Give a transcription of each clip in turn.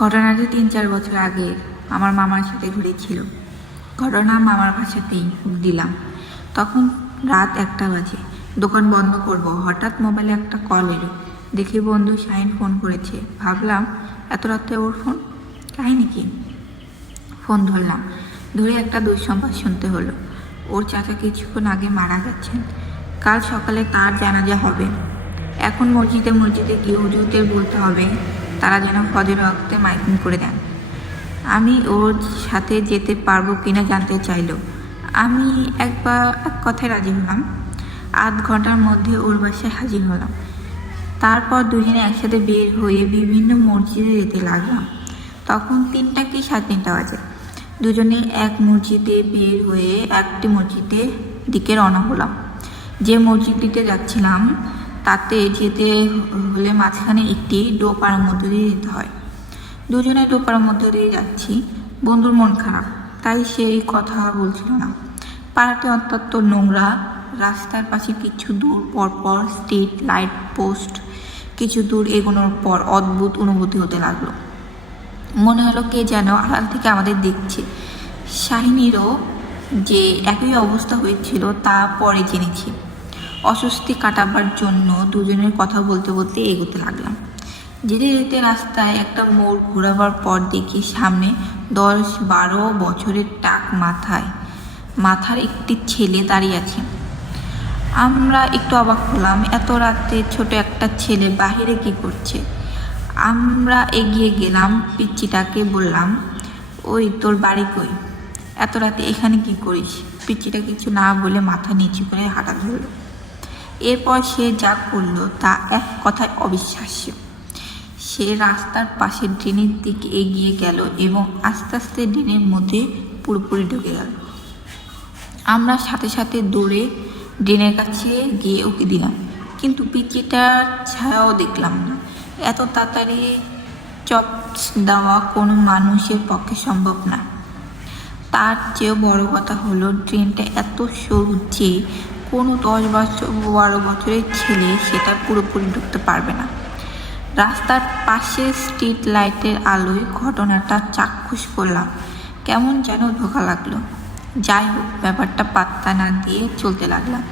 ঘটনাটি ৩-৪ বছর আগে আমার মামার সাথে ঘটেছিল। ঘটনা মামার বাসাতেই দিলাম। তখন রাত ১টা বাজে, দোকান বন্ধ করব। হঠাৎ মোবাইলে একটা কল এলো। দেখি বন্ধু শাহিন ফোন করেছে। ভাবলাম এত রাতে ওর ফোন, কাহিনী কি? ফোন ধরলাম, ধরে একটা দুঃসংবাদ শুনতে হলো। ওর চাচা কিছুক্ষণ আগে মারা গেছেন। কাল সকালে তার জানাজা হবে। এখন মসজিদে গিয়ে হুজুরদের বলতে হবে তারা যেন ফজর ওয়াক্তে মাইকিং করে দেন। আমি ওর সাথে যেতে পারবো কিনা জানতে চাইলো। আমি এক কথায় রাজি হলাম। আধ ঘন্টার মধ্যে ওর বাসায় হাজির হলাম। তারপর দুজনে একসাথে বের হয়ে বিভিন্ন মসজিদে যেতে লাগলাম। তখন ৩টা কি ৩:30 বাজে। দুজনে এক মসজিদে বের হয়ে একটি মসজিদের দিকে রওনা হলাম। যে মসজিদটিতে যাচ্ছিলাম তাতে যেতে হলে মাঝখানে একটি ডোপার মধ্য দিয়ে যেতে হয়। দুজনে ডোপার মধ্য দিয়ে যাচ্ছি। বন্ধুর মন খারাপ, তাই সেই কথা বলছিল না। পাড়াটি অত্যন্ত নোংরা। রাস্তার পাশে কিছু দূর পর স্ট্রিট লাইট পোস্ট। কিছু দূর এগোনোর পর অদ্ভুত অনুভূতি হতে লাগলো। মনে হলো কে যেন আড়াল থেকে আমাদের দেখছে। শাহিনীরও যে একই অবস্থা হয়েছিল তা পরে জেনেছি। অস্বস্তি কাটাবার জন্য দুজনের কথা বলতে বলতে এগোতে লাগলাম। যেতে যেতে রাস্তায় একটা মোড় ঘোরাবার পর দেখি সামনে 10-12 বছরের টাক মাথার একটি ছেলে দাঁড়িয়ে আছে। আমরা একটু অবাক হলাম, এত রাতে ছোট একটা ছেলে বাহিরে কি করছে? আমরা এগিয়ে গেলাম, পিচ্চিটাকে বললাম, ওই তোর বাড়ি কই? এত রাতে এখানে কি করিস? পিচ্চিটা কিছু না বলে মাথা নিচু করে হাঁটা ধরল। এরপর সে যা করলো তা এক কথায় অবিশ্বাস্য। সে রাস্তার পাশে ড্রেনের দিকে এগিয়ে গেল এবং আস্তে আস্তে ড্রেনের মধ্যে পুরোপুরি ঢুকে গেল। আমরা সাথে সাথে দৌড়ে ড্রেনের কাছে গিয়ে ওকে দিলাম, কিন্তু পিচ্চিটার ছায়াও দেখলাম না। এত তাড়াতাড়ি চপ দেওয়া কোনো মানুষের পক্ষে সম্ভব না। তার চেয়েও বড় কথা হলো ড্রেনটা এত সরু যে কোনো 10-12 বছরের ছেলে সেটা পুরোপুরি ঢুকতে পারবে না। রাস্তার পাশে স্ট্রিট লাইটের আলোয় ঘটনাটা চাক্ষুষ করলাম। কেমন যেন ধোঁকা লাগলো। যাই হোক, ব্যাপারটা পাত্তা না দিয়ে চলতে লাগলাম।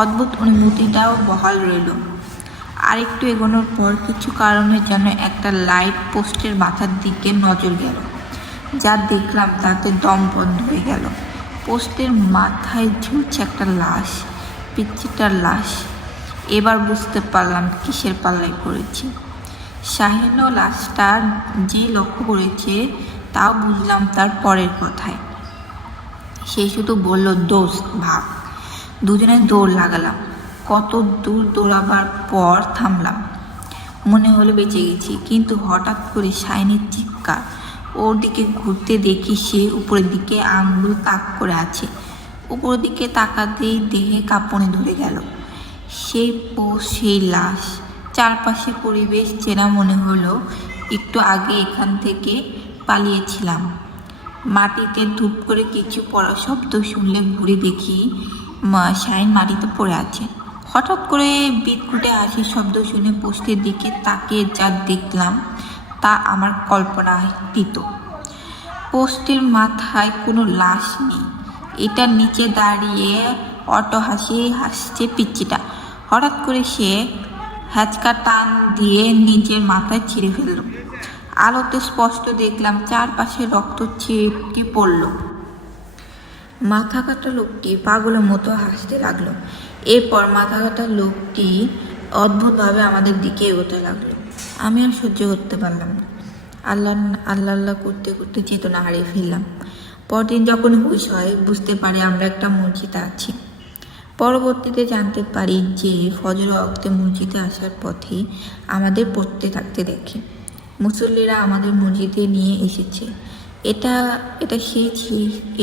অদ্ভুত অনুভূতিটাও বহাল রইল। আরেকটু এগোনোর পর কিছু কারণের জন্য একটা লাইট পোস্টের মাথার দিকে নজর গেল। যা দেখলাম তাতে দম বন্ধ হয়ে গেল। পোস্টের মাথায় ঝুলছে একটা লাশ, পিচ্চিটার লাশ। এবার বুঝতে পারলাম কিসের পাল্লায় পড়েছি। শাহিনও লাশটা যে লক্ষ্য করেছে তাও বুঝলাম তার পরের কথায়। সে শুধু বলল, দোস্ত ভাগ। দুজনে দৌড় লাগালাম। কত দূর দৌড়াবার পর থামলাম। মনে হলো বেঁচে গেছি, কিন্তু হঠাৎ করে শাহিনের চিৎকার। ওর দিকে ঘুরতে দেখি সে উপরের দিকে আঙুল তাক করে আছে। উপরের দিকে তাকাতেই দেহে কাঁপুনি ধরে গেল। সেই পোস্ট, সেই লাশ, চারপাশে পরিবেশ চেনা মনে হলো। একটু আগে এখান থেকে পালিয়েছিলাম। মাটিতে ধূপ করে কিছু পড়া শব্দ শুনলে ঘুরে দেখি শাহিন মাটিতে পড়ে আছে। হঠাৎ করে বিদঘুটে হাসির শব্দ শুনে পোস্টের দিকে তাকিয়ে যা দেখলাম তা আমার কল্পনাতীত। পোস্টের মাথায় কোনো লাশ নেই। এটার নিচে দাঁড়িয়ে হাসছে পিচ্চিটা। হঠাৎ করে সে হ্যাচকা টান দিয়ে নিজের মাথায় ছিঁড়ে ফেলল। আলোতে স্পষ্ট দেখলাম চারপাশে রক্ত ছিটকে পড়ল। মাথা কাটা লোকটি পাগলের মতো হাসতে লাগলো। এরপর মাথা কাটা লোকটি অদ্ভুতভাবে আমাদের দিকে এগোতে লাগলো। আমি আর সহ্য করতে পারলাম না। আল্লাহ করতে করতে চেতনা হারিয়ে ফেললাম। পরদিন যখন হুঁশ হয় বুঝতে পারি আমরা একটা মসজিদে আছি। পরবর্তীতে জানতে পারি যে ফজর ওয়াক্তে মসজিদে আসার পথে আমাদের পড়তে থাকতে দেখি। মুসল্লিরা আমাদের মসজিদে নিয়ে এসেছে।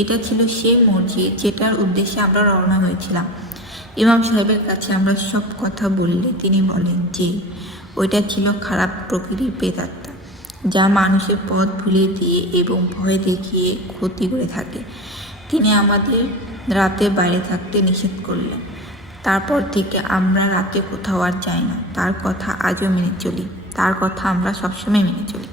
এটা ছিল সেই মসজিদ যেটার উদ্দেশ্যে আমরা রওনা হয়েছিলাম। ইমাম সাহেবের কাছে আমরা সব কথা বললে তিনি বলেন যে ওইটা ছিল খারাপ প্রকৃতির প্রেতাত্মা, যা মানুষের পথ ভুলিয়ে দিয়ে এবং ভয় দেখিয়ে ক্ষতি করে থাকে। তিনি আমাদের রাতে বাইরে থাকতে নিষেধ করলেন। তারপর থেকে আমরা রাতে কোথাও আর যাই না। তার কথা আজও মেনে চলি। তার কথা আমরা সবসময় মেনে চলি।